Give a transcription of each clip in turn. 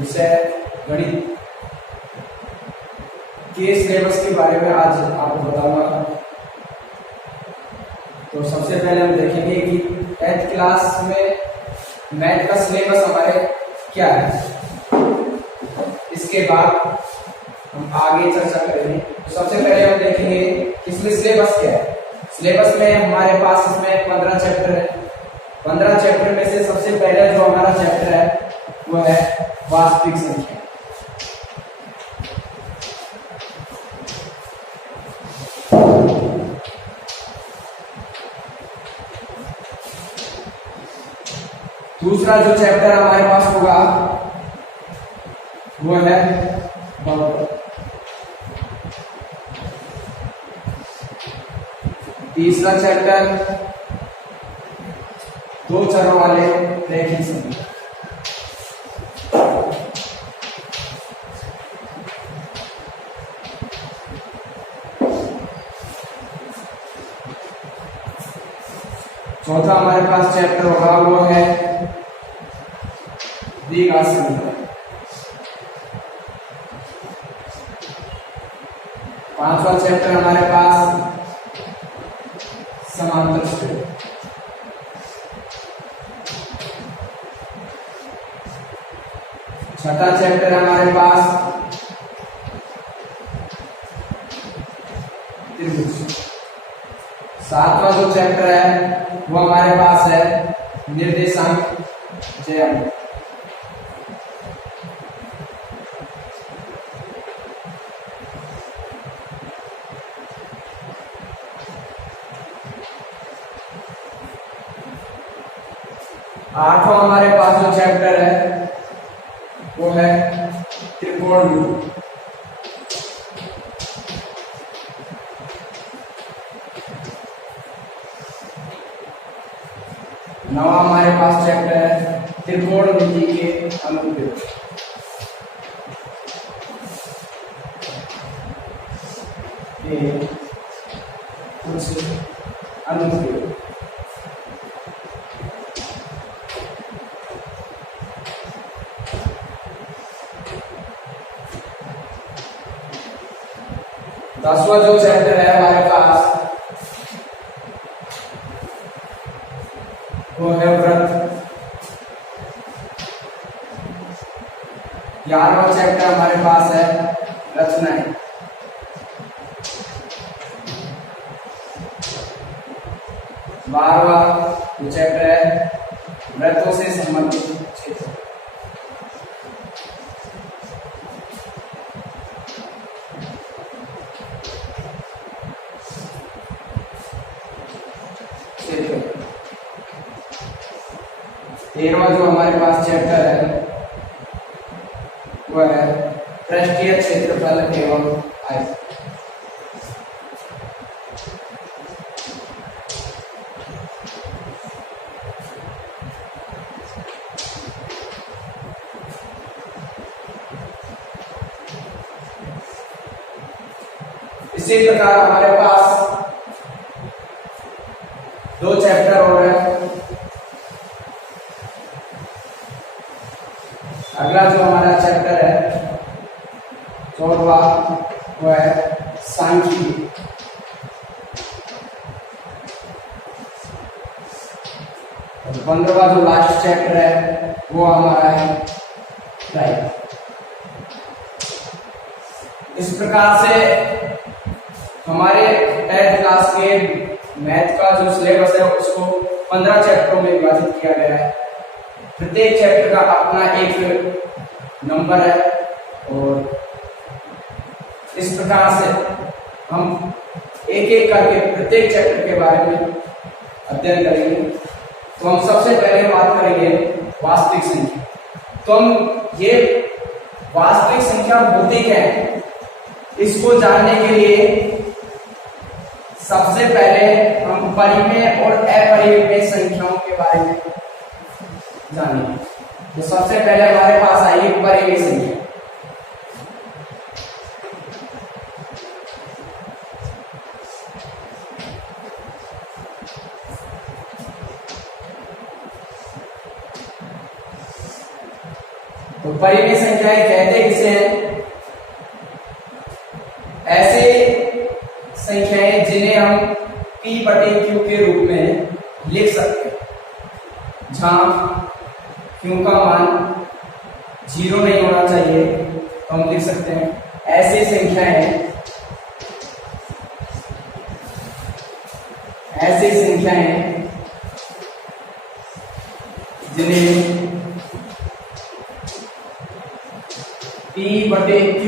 विषय गणित के सिलेबस के बारे में आज आपको बताऊंगा। तो सबसे पहले हम देखेंगे कि 10th क्लास में मैथ का सिलेबस हमारे क्या है, इसके बाद हम आगे चर्चा करेंगे। तो सबसे पहले हम देखेंगे इसमें सिलेबस क्या है। सिलेबस में हमारे पास इसमें 15 चैप्टर है। 15 चैप्टर में से सबसे पहले जो हमारा चैप्टर है वो है वास्तविक संख्या। दूसरा जो चैप्टर हमारे पास होगा वो है बहुपद। तीसरा चैप्टर दो चरों वाले रैखिक संख्या। चौथा हमारे पास चैप्टर होगा वो है द्विघात संख्या। पांचवा चैप्टर हमारे पास समांतर श्रेणी। छठा चैप्टर हमारे पास त्रिभुज। सातवां जो चैप्टर है वो हमारे पास है निर्देशांक ज्यामिति। आठवां हमारे पास जो चैप्टर है वो है त्रिकोणमिति। नवा हमारे पास चैप्टर है त्रिकोणमिति के अनुप्रयोग। कुछ अनुप्रयोग। दसवां जो चैप्टर है हमारे पास वो है वृत्त। 11वां चैप्टर हमारे पास है रचनाएं। 12वां जो चैप्टर है वृत्तों से संबंधित क्षेत्र। तेरहवां जो हमारे पास चैप्टर है वह है पृष्ठीय क्षेत्रफल एवं आयतन। इसी प्रकार हमारे पास दो चैप्टर और है। अगला जो हमारा चैप्टर है 14वां वो है सांख्यिकी। और 15वां जो लास्ट चैप्टर है वो हमारा है राइट। इस प्रकार से हमारे 10th क्लास के मैथ का जो सिलेबस है उसको 15 चैप्टरों में विभाजित किया गया है। प्रत्येक चैप्टर का अपना एक नंबर है और इस प्रकार से हम एक एक करके प्रत्येक चैप्टर के बारे में अध्ययन करेंगे। तो हम सबसे पहले बात करेंगे वास्तविक संख्या। तो हम ये वास्तविक संख्या होती क्या है इसको जानने के लिए सबसे पहले हम परिमेय और अपरिमेय संख्याओं के बारे में जानेंगे। तो सबसे पहले हमारे पास आई परिमेय संख्या। तो परिमेय संख्याएं कहते किसे हैं? ऐसे संख्याएं जिन्हें हम P बटे Q के रूप में लिख सकते हैं, जहां Q का मान 0 नहीं होना चाहिए, तो हम लिख सकते हैं ऐसी संख्याएं जिन्हें P बटे Q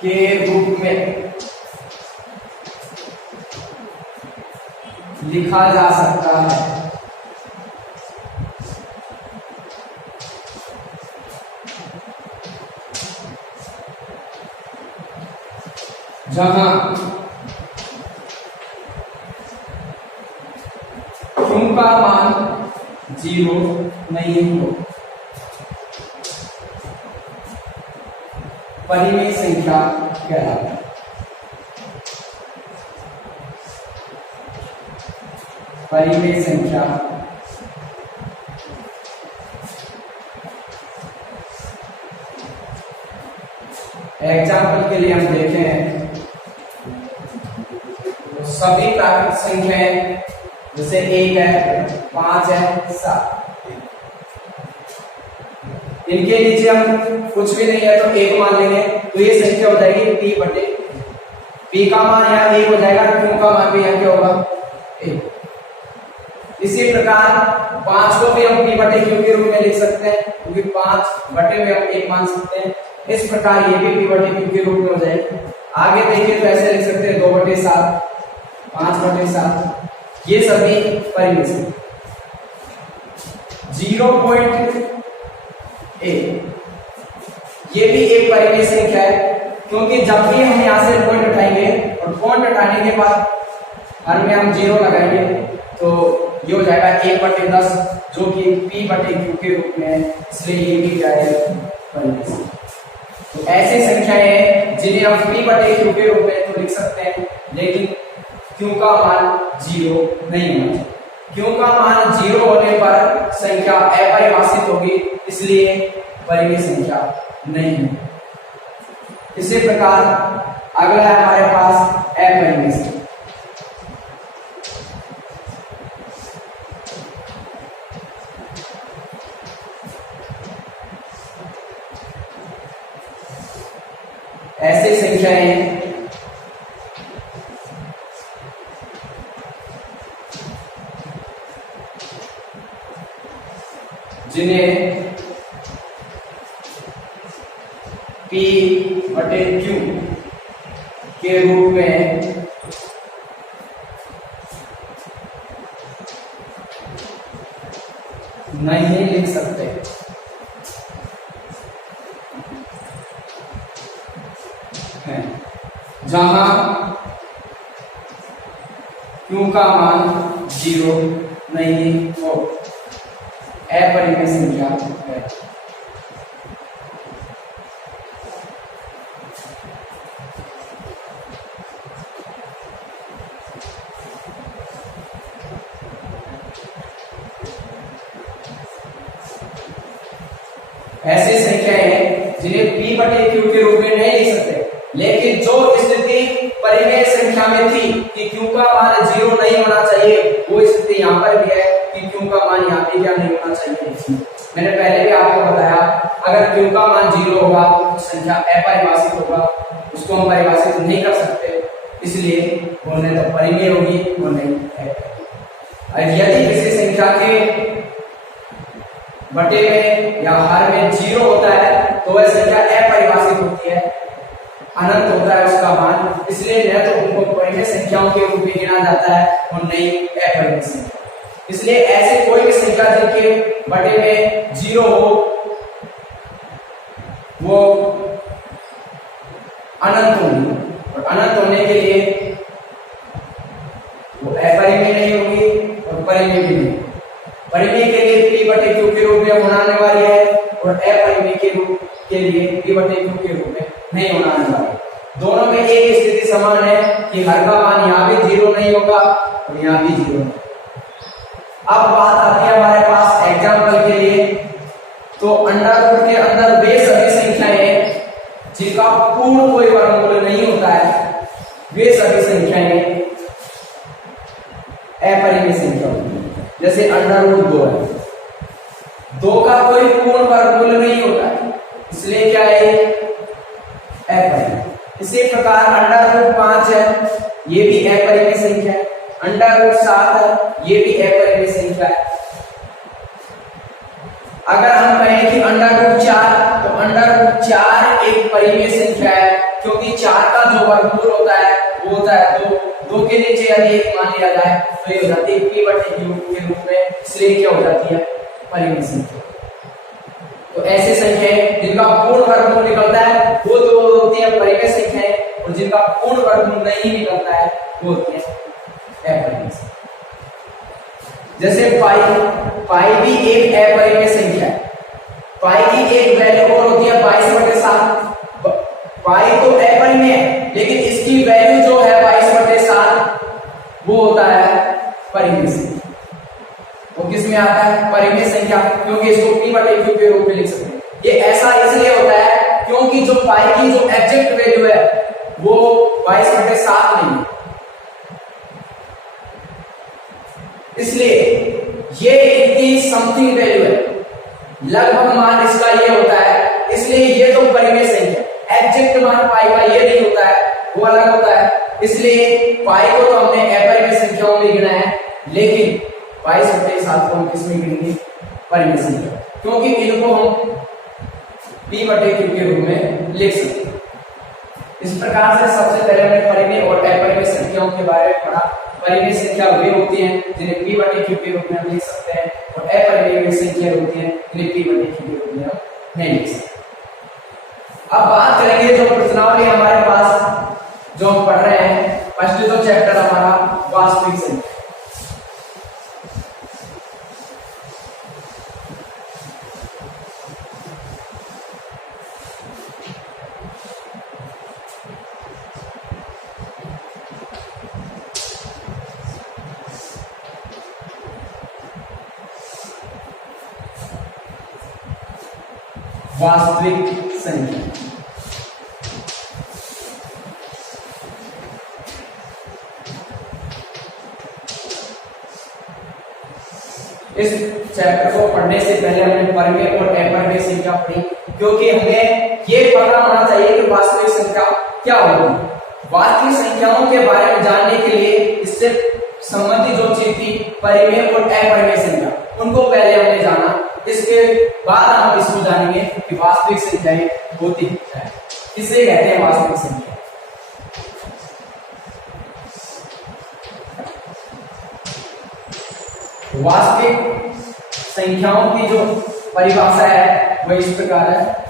के रूप में लिखा जा सकता है। जहां Q का मान 0 नहीं हो, परिमेय संख्या कहलाती है। परिमेय संख्या एग्जाम्पल के लिए हम देखें तो सभी प्राकृतिक संख्याएं, जैसे 1 है, 5 है, 7, इनके नीचे हम कुछ भी नहीं है तो 1 मान लेंगे, तो ये संख्या हो जाएगी P बटे P का मान यहाँ 1 हो जाएगा, Q का मान भी यहाँ क्या होगा 1। इसी प्रकार 5 को भी हम P बटे Q के रूप में लिख सकते हैं, क्योंकि 5 बटे में हम 1 मान सकते हैं। इस प्रकार ये भी P बटे Q के रूप में हो जाएगी। आगे देखिए तो ऐसे लिख सकते हैं 2 बटे 7, 5 बटे 7, ये सभी परिमेय संख्या। 0.1 ये भी एक परिमेय संख्या है, क्योंकि जब भी हम यहाँ से पॉइंट उठाएंगे और पॉइंट उठाने के बाद हर में हम 0 लगाएंगे तो ये हो जाएगा 1/10, जो कि P बटे Q के रूप में है, इसलिए ये भी क्या है परिमेय संख्या। तो ऐसी संख्याएं जिन्हें हम P बटे Q के रूप में तो लिख सकते हैं, लेकिन Q का मान 0 नहीं होना चाहिए। Q का मान 0 होने पर संख्या अपरिभाषित होगी, इसलिए परिमेय संख्या नहीं है। इसी प्रकार अगला है हमारे पास अपरिमेय संख्या। ऐसी संख्याएं जिन्हें P बटे Q के रूप में नहीं लिख सकते हैं, जहां Q का मान 0 नहीं हो, अपरिमेय संख्या है। ऐसी संख्याएं हैं जिन्हें P बटे Q के रूप में नहीं लिख सकते, लेकिन जो स्थिति परिमेय संख्या में थी कि Q का मान 0 नहीं होना चाहिए, वो स्थिति यहाँ पर भी है कि Q का मान यहाँ पे क्या नहीं होना चाहिए। मैंने पहले भी आपको बताया, अगर Q का मान 0 होगा तो संख्या अपरिभाषित होगा, उसको हम परिभाषित नहीं कर सकते, इसलिए वो न तो परिमेय होगी वो नहीं है। यदि किसी संख्या के बटे में या हर में 0 होता है तो वह संख्या अपरिभाषित होती है, अनंत होता है उसका मान, इसलिए न तो उनको परिमेय संख्याओं के रूप में गिना जाता है और नहीं अपरिमेय संख्या। इसलिए ऐसे कोई भी संख्या जिनके बटे में 0 हो वो अनंत होगी, और अनंत होने के लिए वो अपरिमेय नहीं होगी और परिमेय भी नहीं। परिमेय के लिए P बटे Q के रूप में होना अनिवार्य है और अपरिमेय के रूप के लिए P बटे Q के रूप में नहीं होना अनिवार्य। दोनों में एक स्थिति समान है कि हर का मान यहाँ भी 0 नहीं होगा और यहाँ भी 0 नहीं। अब बात आती है हमारे पास एग्जाम्पल के लिए √2 है। 2 का कोई पूर्ण वर्गमूल नहीं होता है, इसलिए क्या है अपरिमेय। इसी प्रकार √5 है, ये भी अपरिमेय संख्या है। √7 है, ये भी अपरिमेय संख्या है। अगर हम कहें कि √4 तो √4 एक परिमेय संख्या है, क्योंकि 4 का जो वर्गमूल होता है वो होता है 2। 2 के नीचे यदि 1 मान लिया जाए तो ये हो जाती है p/q के रूप में, इसलिए क्या हो जाती है परिमेय संख्या। तो ऐसे संख्याएं जिनका पूर्ण वर्गमूल निकलता है वो तो होती है परिमेय संख्याएं, और जिनका पूर्ण वर्गमूल नहीं निकलता है वो होती है अपरिमेय संख्या। जैसे पाई भी एक अपरिमेय संख्या है। पाई की एक वैल्यू और होती है 22/7। पाई तो अपरिमेय है, लेकिन इसकी वैल्यू जो है 22/7 वो होता है परिमेय संख्या। वो किस में आता है परिमेय संख्या, क्योंकि इसको p/q के रूप में लिख सकते हैं। ये ऐसा इसलिए होता है क्योंकि जो पाई की जो एग्जैक्ट वैल्यू है वो 22/7 नहीं है, इसलिए ये इतनी समथिंग वैल्यू है, लगभग मान इसका ये होता है, इसलिए ये तो परिमेय संख्या। एग्जैक्ट मान पाई का ये नहीं होता है, वो अलग होता है, इसलिए पाई को तो हमने अपरिमेय संख्याओं में गिना है, लेकिन 22/7 को हम किस में गिनेंगे परिमेय संख्या, क्योंकि इनको हम p/q के रूप में लिख सकते हैं। इस प्रकार से सबसे पहले हमने परिमेय और अपरिमेय संख्याओं के बारे में पढ़ा। परिमेय संख्या वे होती हैं जिन्हें p/q के रूप में हम लिख सकते हैं, और अपरिमेय संख्या होती हैं जिन्हें p/q के रूप में हम नहीं लिख सकते। अब बात करेंगे जो प्रश्नावली हमारे पास जो हम पढ़ रहे हैं, फर्स्ट जो चैप्टर हमारा वास्तविक संख्या। वास्तविक संख्या इस चैप्टर को पढ़ने से पहले हमने परिमेय और अपरिमेय संख्या पढ़ी, क्योंकि हमें ये पता होना चाहिए कि वास्तविक संख्या क्या होगी। वास्तविक संख्याओं के बारे में जानने के लिए इससे संबंधित जो चीज थी परिमेय और अपरिमेय संख्या, उनको पहले हमने जाना। इसके बाद हम इसको जानेंगे कि वास्तविक संख्याएं होती क्या है, किसे कहते हैं वास्तविक संख्या। वास्तविक संख्याओं की जो परिभाषा है वह इस प्रकार है।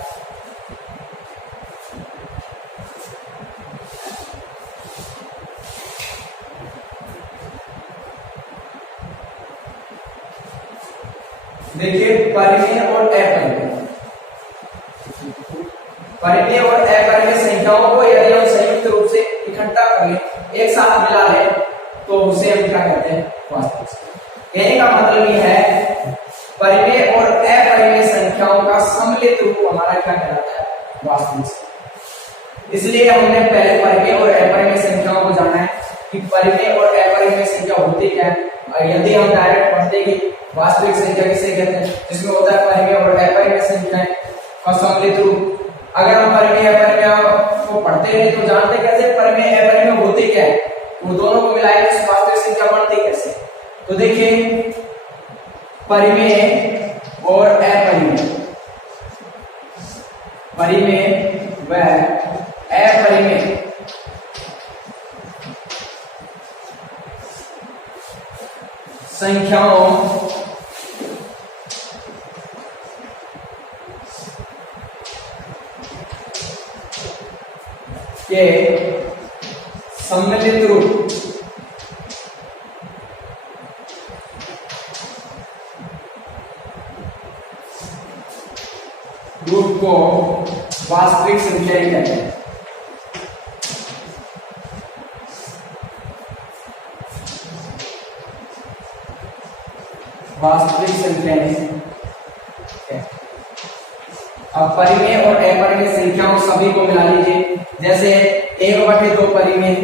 देखिए परिमेय और अपरिमेय, परिमेय और अपरिमेय संख्याओं को यदि हम संयुक्त रूप से इकट्ठा कर लें, एक साथ मिला लें, तो उसे हम क्या कहते हैं वास्तविक संख्या। कहने का मतलब ये है परिमेय और अपरिमेय संख्याओं का सम्मिलित रूप हमारा क्या कहलाता है वास्तविक संख्या। इसलिए हमने पहले परिमेय और अपरिमेय संख्याओं को जाना है कि परिमेय और अपरिमेय संख्या होती क्या है। यदि हम डायरेक्ट पढ़ते कि वास्तविक संख्या किसे कहते हैं, जिसमें होता है परिमेय और अपरिमेय संख्याएं का सम्मिलित रूप। अगर हम परिमेय अपरिमेय को पढ़ते हैं तो जानते कैसे परिमेय अपरिमेय होते क्या है, वो दोनों को मिलाकर वास्तविक संख्या बनती कैसे। तो देखिए परिमेय और अपरिमेय, परिमेय व अपरिमेय संख्याओं के सम्मिलित रूप को वास्तविक संख्या कहते हैं। वास्तविक संख्याएं। अब परिमेय और अपरिमेय संख्याओं सभी को मिला लीजिए। जैसे 1/2 परिमेय,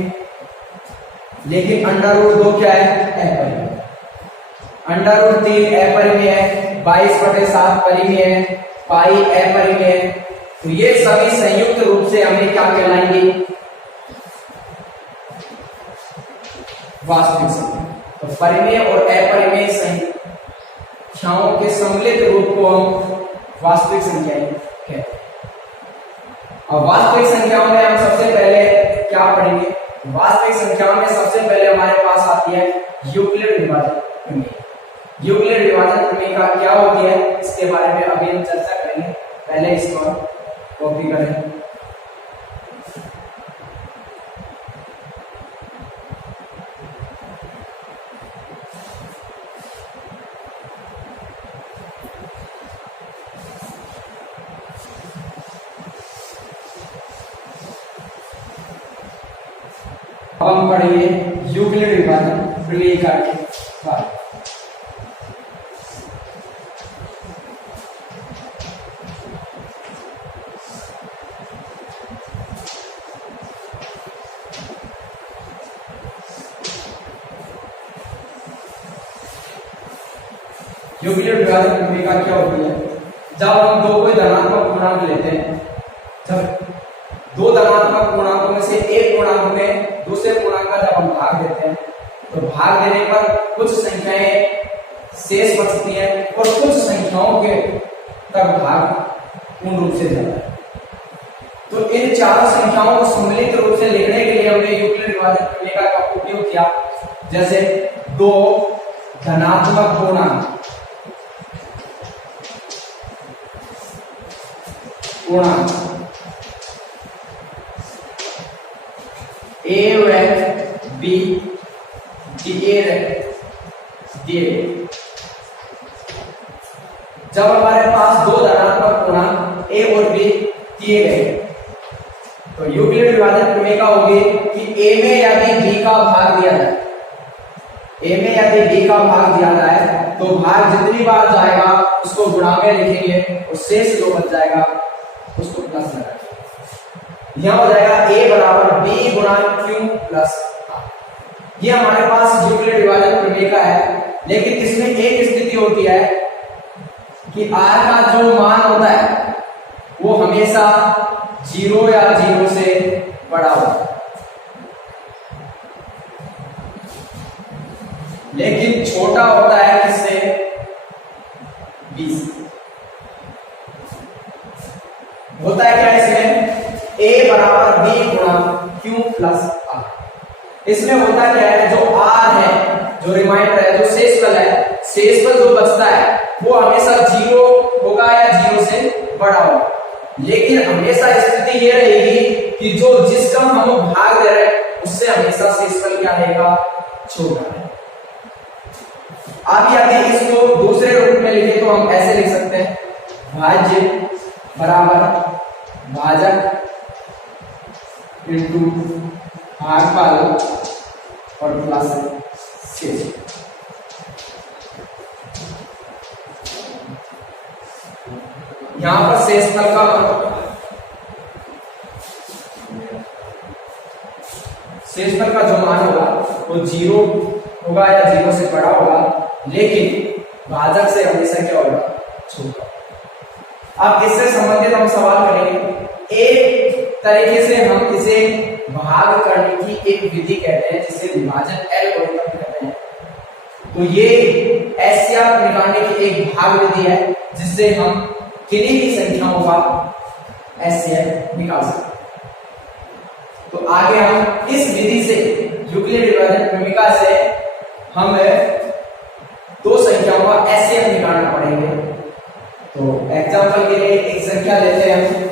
लेकिन √2 क्या है अपरिमेय। √3 अपरिमेय है, 22/7 परिमेय है, पाई अपरिमेय है। तो ये सभी संयुक्त रूप से हमें क्या कहलाएंगे? वास्तविक संख्या। तो परिमेय और अपरिमेय संख्याओं के सम्मिलित रूप को हम वास्तविक संख्याएं कहते हैं। और वास्तविक संख्याओं में हम सबसे पहले क्या पढ़ेंगे? वास्तविक संख्याओं में सबसे पहले हमारे पास आती है यूक्लिड विभाजन प्रमेय। यूक्लिड विभाजन प्रमेय का क्या होती है इसके बारे में अभी हम चर्चा करेंगे। पहले इसको कॉपी करें। अब हम पढ़ेंगे यूक्लिड विभाजन प्रमेय का बारे। यूक्लिड विभाजन प्रमेय का क्या होती है? जब हम दो कोई धनात्मक पूर्णांक लेते हैं, जब दो धनात्मक पूर्णांकों में से एक पूर्णांक में दूसरे पूर्णांक का जब हम भाग देते हैं तो भाग देने पर कुछ संख्याएं शेष बचती हैं और कुछ संख्याओं के तक भाग पूर्ण रूप से जाता है। तो इन चारों संख्याओं को सम्मिलित रूप से लिखने के लिए हमने यूक्लिड विभाजन प्रमेय का उपयोग किया। जैसे दो धनात्मक पूर्णांक ए व बी दिए जब हमारे पास दो धनात्मक पूर्णांक ए और बी दिए गए तो यूक्लिड विभाजन प्रमेय का होगी कि ए में यदि बी का भाग दिया जाए, ए में यदि बी का भाग दिया जाए तो भाग जितनी बार जाएगा उसको गुणा में लिखेंगे और शेष जो बच जाएगा उसको प्लस लगाएंगे। यहां हो जाएगा a बराबर b गुणा q प्लस r। ये हमारे पास यूक्लिड विभाजन प्रमेय का है, लेकिन इसमें एक स्थिति होती है कि r का जो मान होता है वो हमेशा 0 या 0 से बड़ा होता है, लेकिन छोटा होता है किससे? 20। होता है क्या इसमें? a बराबर b गुणा q प्लस r। इसमें होता क्या है? जो r है, जो रिमाइंडर है, जो शेषफल है, शेषफल जो बचता है वो हमेशा 0 होगा या 0 से बड़ा होगा। लेकिन हमेशा स्थिति ये रहेगी कि जो जिसका हम भाग दे रहे हैं उससे हमेशा शेषफल क्या रहेगा? छोटा है। अब यदि इसको दूसरे रूप में लिखे तो हम ऐसे लिख सकते हैं, भाज्य बराबर भाजक इंटू भागफल और प्लस शेष। यहां पर शेषफल का जो मान होगा वो 0 होगा या 0 से बड़ा होगा, लेकिन भाजक से हमेशा क्या होगा? छोटा। अब इससे संबंधित हम सवाल करेंगे। एक तरीके से हम इसे भाग करने की एक विधि कहते हैं जिसे विभाजन एल्गोरिथम कहते हैं। तो ये एचसीएफ निकालने की एक भाग विधि है जिससे हम किन्हीं भी संख्याओं का एचसीएफ निकाल सकते हैं। तो आगे हम इस विधि से यूक्लिड विभाजन प्रमेय से हम दो संख्याओं का एचसीएफ निकालना पड़ेंगे। तो एग्जांपल के लिए एक संख्या लेते हैं हम।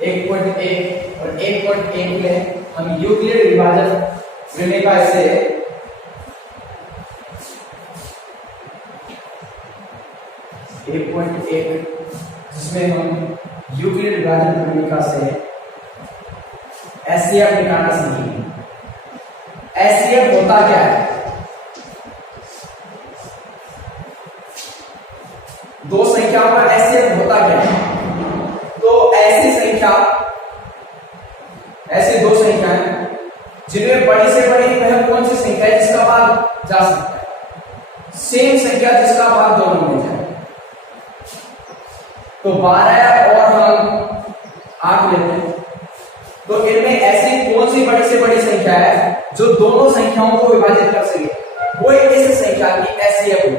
एक पॉइंट एक और 1.1 में हम यूक्लिड विभाजन प्रमेय का ऐसे 1.1 जिसमें हम यूक्लिड विभाजन प्रमेय से एचसीएफ निकालना सीखेंगे। एचसीएफ होता क्या है? दो संख्याओं का एचसीएफ होता क्या है? तो ऐसी दो संख्याएं जिनमें बड़ी से बड़ी वह कौन सी संख्या है जिसका भाग जा सकता है, सेम संख्या जिसका भाग दोनों में जाए। तो 12 और हम 8 लेते हैं, तो इनमें ऐसी कौन सी बड़ी से बड़ी संख्या है जो दोनों संख्याओं को विभाजित कर सके, वो इस संख्या की एचसीएफ होगी।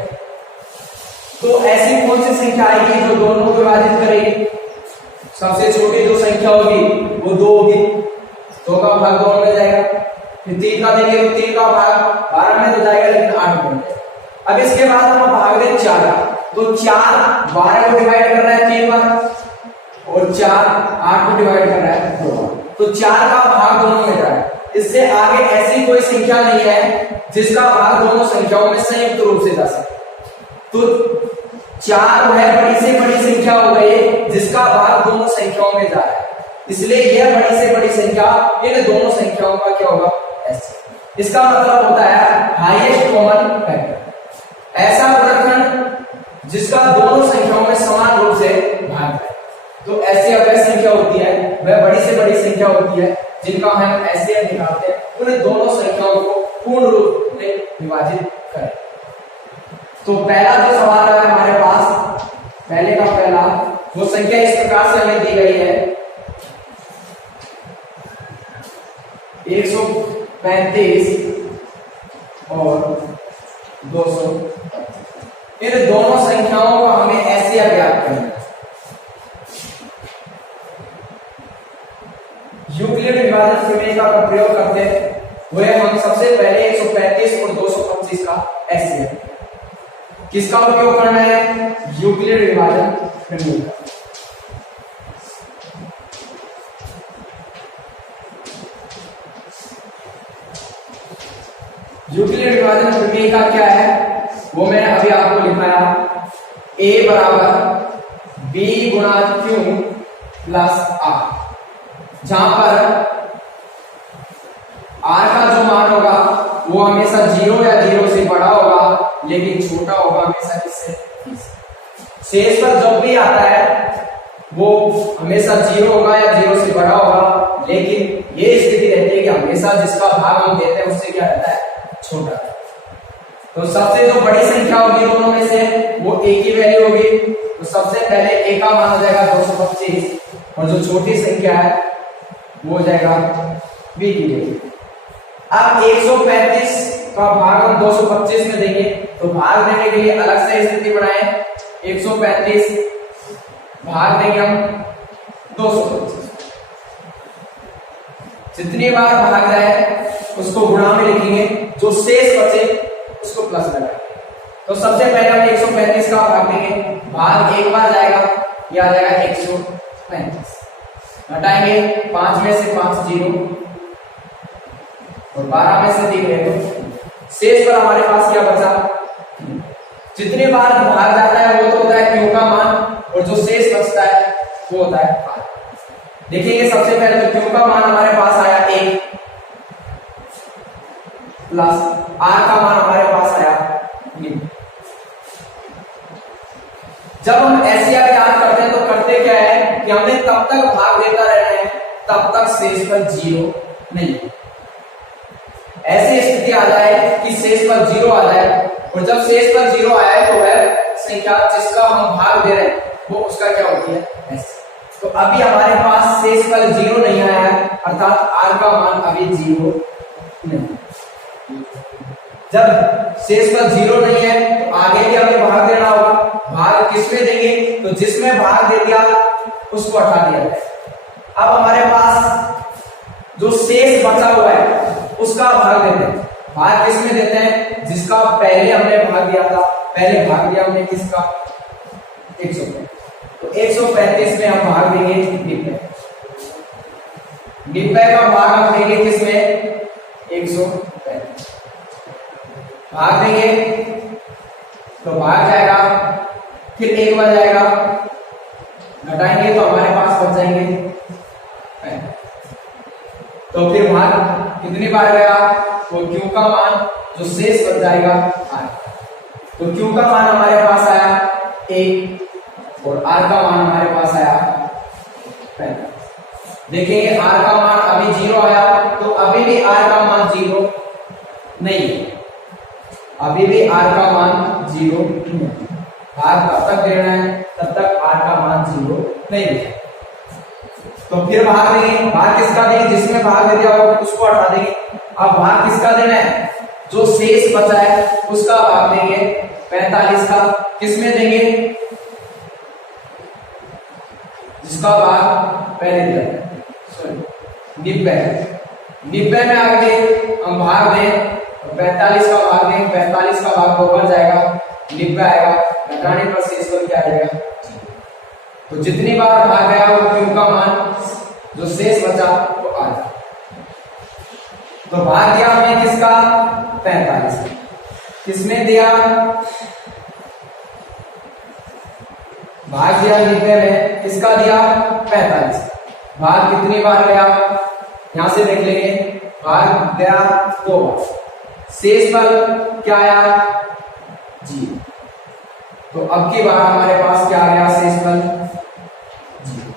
तो ऐसी कौन सी संख्या आएगी जो दोनों को विभाजित करेगी? सबसे छोटी जो संख्या होगी वो 2 होगी, 2 का भाग 2 में जाएगा। फिर 3 का देंगे तो 3 का भाग 12 में तो जाएगा लेकिन 8 में जाएगा। अब इसके बाद हम भाग दें 4 का, तो 4 12 को डिवाइड कर रहा है 3 बार और 4 8 को डिवाइड कर रहा है 2 बार, तो 4 का भाग दोनों में जा रहा है। इससे आगे ऐसी कोई संख्या नहीं है जिसका भाग दोनों संख्याओं में संयुक्त रूप से जा सके। तो 4 वह बड़ी से बड़ी संख्या हो गई जिसका भाग दोनों संख्याओं में जा रहा है, इसलिए यह बड़ी से बड़ी संख्या इन दोनों संख्याओं का क्या होगा? एचसीएफ। इसका मतलब होता है हाईएस्ट कॉमन फैक्टर, ऐसा गुणनखंड जिसका दोनों संख्याओं में समान रूप से भाग है। तो ऐसी वह संख्या होती है, वह बड़ी से बड़ी संख्या होती है जिनका हम एचसीएफ निकालते हैं, उन दोनों संख्याओं को पूर्ण रूप में विभाजित करें। तो पहला जो सवाल है हमारे पास, पहले का पहला, वो संख्या इस प्रकार से हमें दी गई है 135 और 200। इन दोनों संख्याओं का हमें एचसीएफ ज्ञात करना है। यूक्लिड विभाजन प्रमेय का प्रयोग करते हुए हम सबसे पहले 135 और 225 का एचसीएफ, किसका उपयोग करना है? यूक्लिड विभाजन प्रमेय का। यूक्लिड विभाजन प्रमेय का क्या है वो मैंने अभी आपको लिखाया, a बराबर b गुणा q प्लस r, जहां पर r का जो मान होगा वो हमेशा 0 या 0 से बड़ा होगा, लेकिन छोटा होगा हमेशा किससे? शेष पर जब भी आता है वो हमेशा 0 होगा या 0 से बड़ा होगा, लेकिन ये स्थिति रहती है कि हमेशा जिसका भाग हम देते हैं उससे क्या रहता है? छोटा। तो सबसे जो बड़ी संख्या होगी दोनों में से वो a की वैल्यू होगी, तो सबसे पहले a का मान हो जाएगा 225 और जो छोटी संख्या है वो हो जाएगा b की वैल्यू। अब 135 का भाग हम 225 में देंगे, तो भाग देने के लिए अलग से स्थिति बनाएं। 135 भाग देंगे हम 225, जितनी बार भाग जाए उसको गुणा में लिखेंगे, जो शेष बचे उसको प्लस लगाएंगे। तो सबसे पहले हम 135 का भाग देंगे, भाग एक बार जाएगा, यह आ जाएगा 135, घटाएंगे 5 में से 5 0 और 12 में से 3 रहेगा, शेष पर हमारे पास क्या बचा? जितने बार भाग जाता है वो तो होता है क्यू का मान, और जो शेष बचता है वो होता है r। देखेंगे सबसे पहले तो क्यू का मान हमारे पास आया 1 प्लस r का मान हमारे पास आया 3। जब हम एचसीएफ याद करते हैं तो करते क्या है कि हमने तब तक भाग देता रहना है तब तक शेष पर 0 नहीं। ऐसी स्थिति आ जाए कि शेष पर 0 आ जाए, और जब शेष पर 0 आया तो वह संख्या जिसका हम भाग दे रहे हैं वो उसका क्या होती है? एस। तो अभी हमारे पास शेष पर 0 नहीं आया है, अर्थात r का मान अभी 0 नहीं। जब शेष पर 0 नहीं है तो आगे भी हमें भाग देना होगा। भाग किसमें देंगे? तो जिसमें भाग दे दिया उसको हटा दिया जाए। अब हमारे पास जो शेष बचा हुआ है उसका भाग देते हैं। भाग किसमें देते हैं? जिसका पहले हमने भाग दिया था, पहले भाग दिया हमने किसका? 135। तो 135 में हम भाग देंगे 90। 90 का भाग हम देंगे किसमें? 135 भाग देंगे तो भाग जाएगा, फिर 1 बार जाएगा, घटाएंगे तो हमारे पास बच जाएंगे 5। तो फिर भाग कितनी बार गया, तो Q का मान जो शेष बच जाएगा R। तो Q का मान हमारे पास आया 1 और R का मान हमारे पास आया 45। देखेंगे R का मान अभी 0 आया, तो अभी भी R का मान 0 नहीं है, अभी भी R का मान 0 नहीं है। भाग तब तक देना है तब तक R का मान 0 नहीं है। तो फिर भाग देंगे, भाग किसका देंगे, जिसमें भाग दे दिया होगा उसको हटा देंगे। अब भाग किसका देना है, जो शेष बचा है उसका भाग देंगे 45 का। किसमें देंगे, जिसका भाग पहले दिया 90 में आगे हम भाग दें, 45 का भाग दें, 45 का भाग 2 बढ़ जाएगा, 90 आएगा, घटाने पर शेष बल क्या आ जाएगा। तो जितनी बार भाग गया वो Q का मान जो शेष बचा वो आ जाए। तो भाग दिया हमने किसका, 45। किसमें दिया, भाग दिया 90 में, किसका दिया 45। भाग कितनी बार गया, यहां से देख लेंगे, भाग गया 2 बार, शेष बल क्या आया 0। तो अब की बार हमारे पास क्या आ गया, शेष बल 0।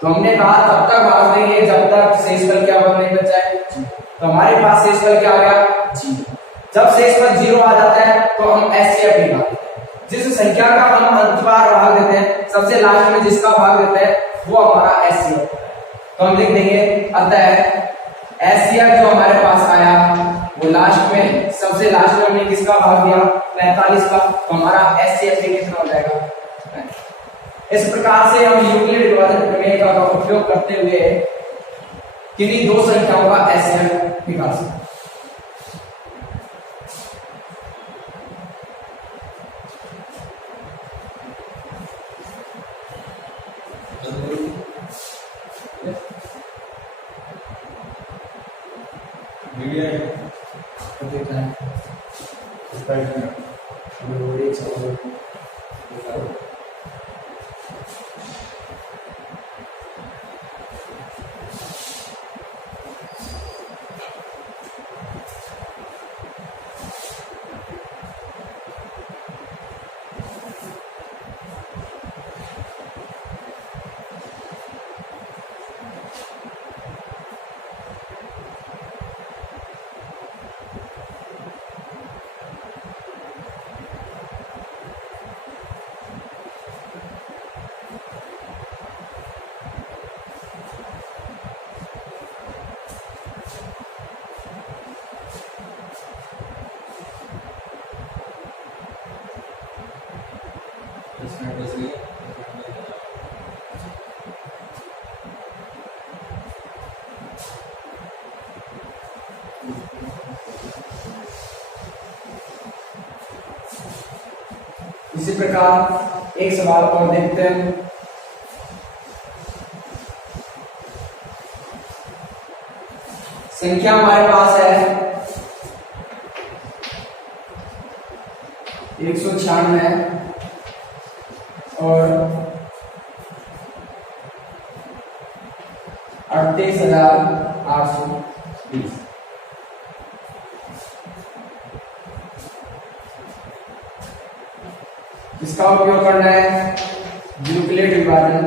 तो हमने कहा तब तक भाग देंगे जब तक शेष बल क्या बल नहीं बच जाए 0। तो हमारे पास शेष बल क्या आ गया 0। जब शेष बल 0 आ जाता है तो हम एचसीएफ निकालते हैं। जिस संख्या का हम अंत बार भाग देते हैं, सबसे लास्ट में जिसका भाग देते हैं वो हमारा एचसीएफ। तो हम लिख देंगे अतः एचसीएफ जो हमारे पास आया वो लास्ट में, सबसे लास्ट में हमने किसका भाग दिया 45 का, तो हमारा एचसीएफ कितना हो जाएगा। इस प्रकार से हम यूक्लिड विभाजन प्रमेय का उपयोग करते हुए किन्हीं दो संख्याओं का एचसीएफ निकाल सकते हैं। इसी प्रकार एक सवाल और देखते हैं। संख्या हमारे पास है 196 और 38,820। इसका उपयोग करना है यूक्लिड विभाजन।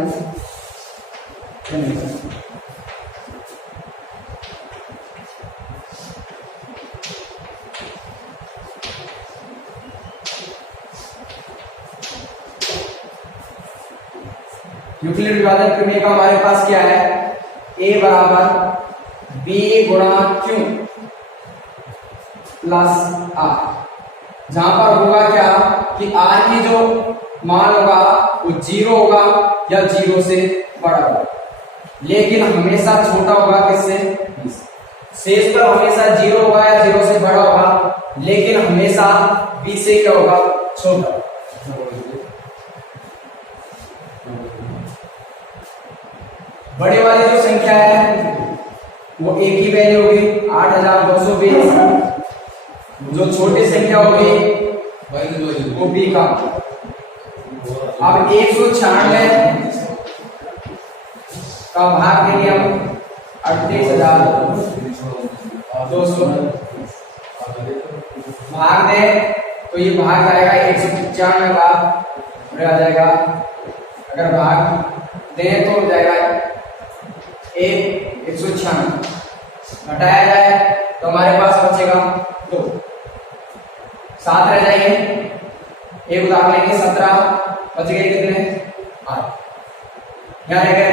यूक्लिड विभाजन प्रमेय का हमारे पास क्या है, a बराबर b गुणा q प्लस r। जहां पर होगा क्या कि r की जो मान होगा वो 0 होगा या 0 से बड़ा होगा, लेकिन हमेशा छोटा होगा किससे 20। शेष पर हमेशा 0 होगा या 0 से बड़ा होगा, लेकिन हमेशा 20 से क्या होगा छोटा। बड़े वाली जो संख्या है वो एक ही वैल्यू होगी 8,220। जो छोटी संख्या होगी वो b का। अब 196 का भाग देंगे हम 38,200 भाग दे तो ये भाग जाएगा 195 बार आ जाएगा। अगर भाग दे तो हो जाएगा 196 घटाया जाए तो हमारे पास बचेगा 2, 7 रह जाएंगे। एक उदाहरण लेंगे 17 बच गए कितने 8, यहाँ रह गए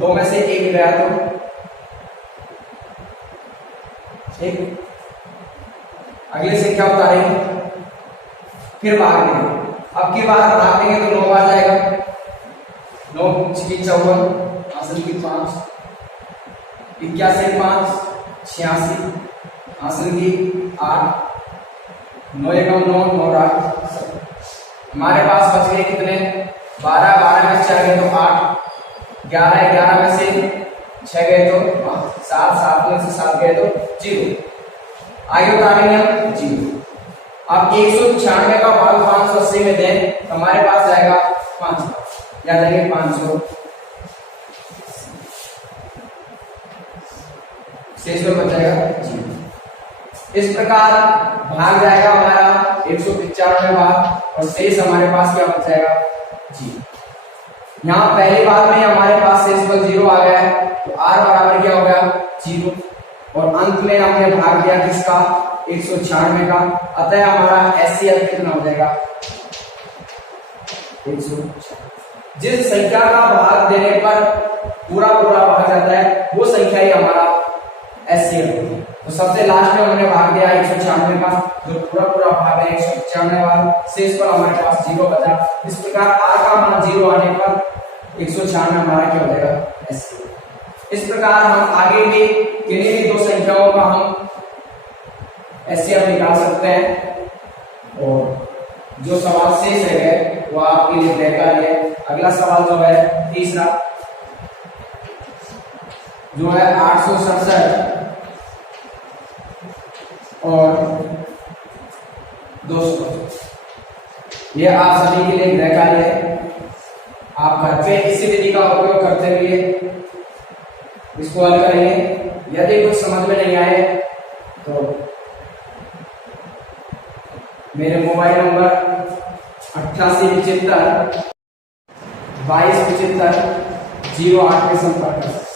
2 में से 1 गया तो 1। अगली संख्या उतारेंगे फिर भाग देंगे। अब की बार भाग देंगे तो 9 बार जाएगा। 9 की 54 हासिल की 5 81 5 86 हासिल की 8 9 एकम 9 9 8 हमारे पास बच गए कितने 12 12 में 4 गए तो 8 11 11 में से 6 गए तो 5 7 7 में से 7 गए तो 0। आगे उतारेंगे हम 0। अब 196 का भाग 580 में दें तो हमारे पास जाएगा 5 या देंगे 500 शेष में बच जाएगा 0। इस प्रकार भाग जाएगा हमारा 195 भाग और शेष हमारे पास क्या बच जाएगा 0। यहाँ पहली बार में हमारे पास शेष पर 0 आ गया है तो r बराबर क्या हो गया 0 और अंत में हमने भाग दिया किसका 196 का। अतः हमारा HCF कितना हो जाएगा 196। जिस संख्या का भाग देने पर पूरा भाग जाता है वो संख्या ही हमारा HCF होती है। तो सबसे लास्ट में हमने भाग दिया 196 का जो पूरा भाग है 195 वाला, शेष पर हमारे पास 0 बचा। इस प्रकार r का मान 0 आने पर 196 हमारा क्या हो जाएगा HCF। इस प्रकार हम आगे भी किन्हीं भी दो संख्याओं का हम HCF निकाल सकते हैं। और जो सवाल शेष है वो आपके लिए बेकार है। अगला सवाल जो है तीसरा जो है 867 और 200। ये आप सभी के लिए बेकार है। आप घर पे इसी विधि का उपयोग करते हुए इसको हल करेंगे। यदि कुछ समझ में नहीं आए तो मेरे मोबाइल नंबर 8875 2275 08 पे संपर्क कर सकते।